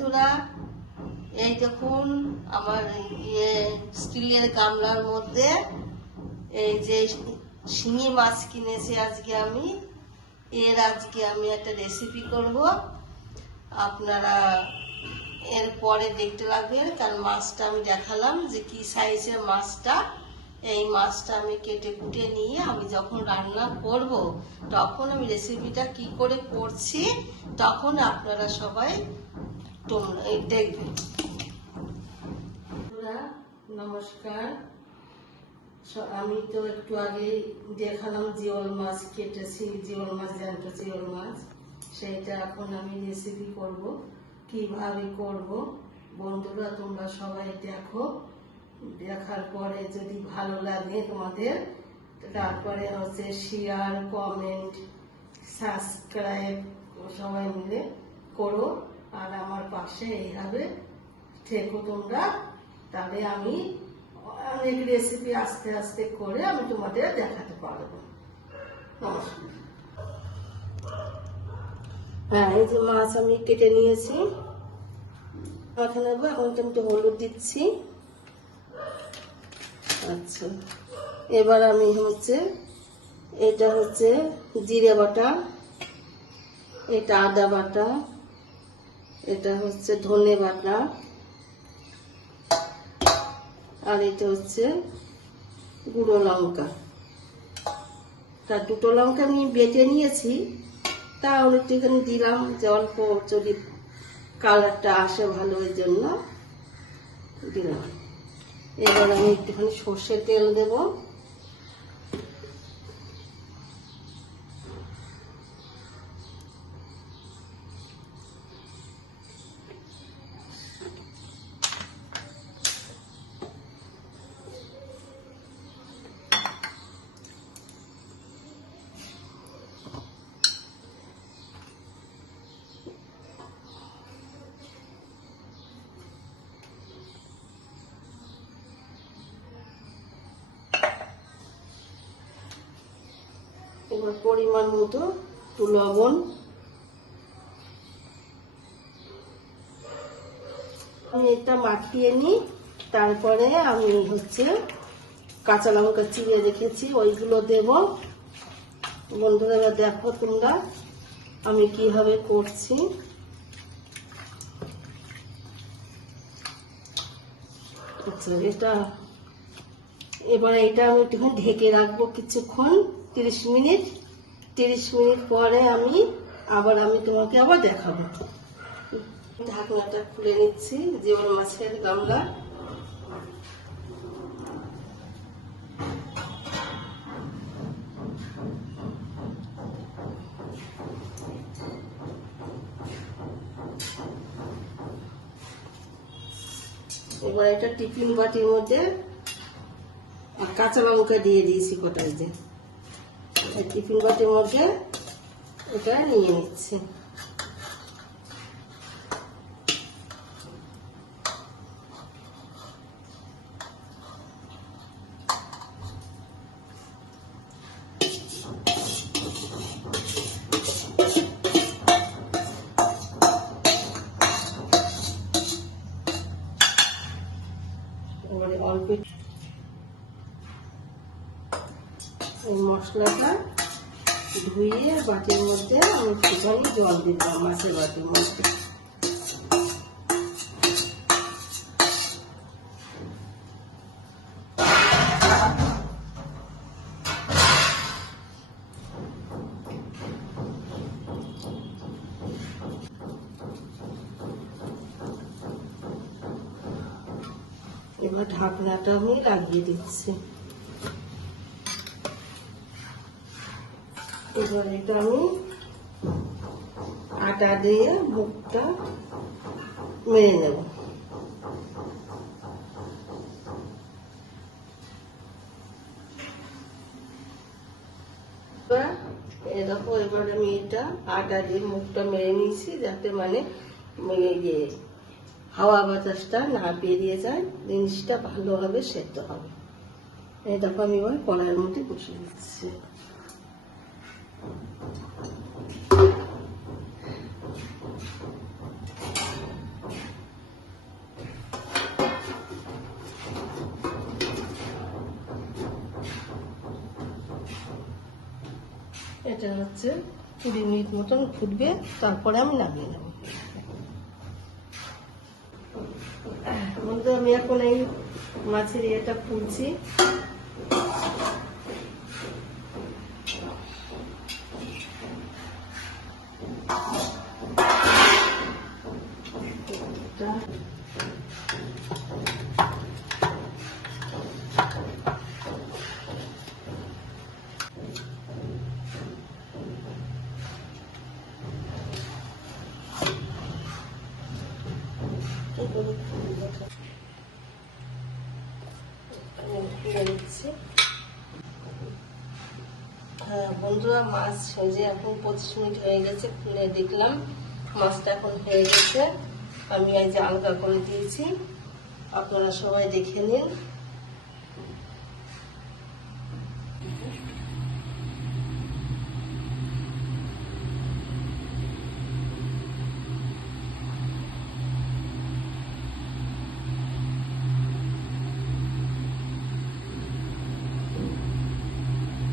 বন্ধুরা, এই দেখুন আমার স্টিলের গামলার মধ্যে এই যে শিঙি মাছ কিনেছি আজকে আমি একটা রেসিপি করব। আপনারা এর পরে দেখতে লাগবেন, কারণ মাছটা আমি দেখালাম যে কি সাইজের মাছটা। এই মাছটা আমি কেটে কুটে নিয়ে আমি যখন রান্না করব তখন আমি রেসিপিটা কি করে করছি তখন আপনারা সবাই দেখবেন। নমস্কার, আমি তো একটু আগে দেখালাম জিওল মাছ কেটেছি, জিওল মাছ জ্যান্ত জিওল মাছ, সেইটা এখন আমি রেসিপি করব। কিভাবে করব বন্ধুরা তোমরা সবাই দেখো, দেখার পরে যদি ভালো লাগে তোমাদের তারপরে হচ্ছে শেয়ার, কমেন্ট, সাবস্ক্রাইব সবাই মিলে করো, আর আমার পাশে এইভাবে থেকো তোমরা। তাহলে আমি অনেক রেসিপি আস্তে আস্তে করে আমি তোমাদের দেখাতে পারবো। নমস্কার। হ্যাঁ, এই যে মাছ আমি কেটে নিয়েছি, মাথা নেবো। এখন আমি একটু হলুদ দিচ্ছি। আচ্ছা, এবার আমি এটা হচ্ছে জিরে বাটা, এটা আদা বাটা, এটা হচ্ছে ধনে বাটা, আর এটা হচ্ছে গুঁড়ো লঙ্কা। তার দুটো লঙ্কা আমি বেটে নিয়েছি, তাহলে একটুখানি দিলাম যে অল্প যদি কালারটা আসে ভালো, ওই জন্য দিলাম। এবার আমি একটুখানি সর্ষের তেল দেব। এবার পরিমাণ মতো একটু লবণ, আমি এটা মাখিয়ে নিই। তারপরে আমি কাঁচা লঙ্কা চিড়ে রেখেছি ওইগুলো দেব। বন্ধুরা এবার দেখো তোমরা আমি কিভাবে করছি। আচ্ছা, এবার এটা আমি একটুখানি ঢেকে রাখবো কিছুক্ষণ, 30 মিনিট। 30 মিনিট পরে আমি তোমাকে আবার দেখাবো। ঢাকনাটা খুলে নিচ্ছি জিওল মাছের গামলা। এবার এটা টিফিন বাটির মধ্যে কাঁচা লঙ্কা দিয়ে দিয়েছি গোটা, যে টিফিন বাটির মধ্যে এটা নিয়ে নিচ্ছি। এবারে অল্প এই মশলাটা ধুয়ে বাটির মধ্যে আমি একটুখানি জল দিতাম মাছের বাটির মধ্যে। এবার ঢাকনাটা আমি লাগিয়ে দিচ্ছি। এবার এটা আমি আটা দিয়ে মুখটা মেরে নেব। এরকম এবার আমি এটা আটা দিয়ে মুখটা মেরে নিয়েছি, যাতে হাওয়া বাতাসটা না বেরিয়ে যায়, জিনিসটা ভালোভাবে সেদ্ধ হবে। এই দেখো আমি এবার কড়াইয়ের মধ্যে বসিয়ে দিচ্ছি। এটা হচ্ছে 20 মিনিট মতন ফুটবে, তারপরে আমি নামিয়ে নেব। বন্ধু, আমি এখন এই মাছের ইয়েটা ফুলছি। হ্যাঁ বন্ধুরা, মাছ যে এখন 25 মিনিট হয়ে গেছে, খুলে দেখলাম মাছটা এখন হয়ে গেছে। আমি এই যে আলগা করে দিয়েছি, আপনারা সবাই দেখে নিন।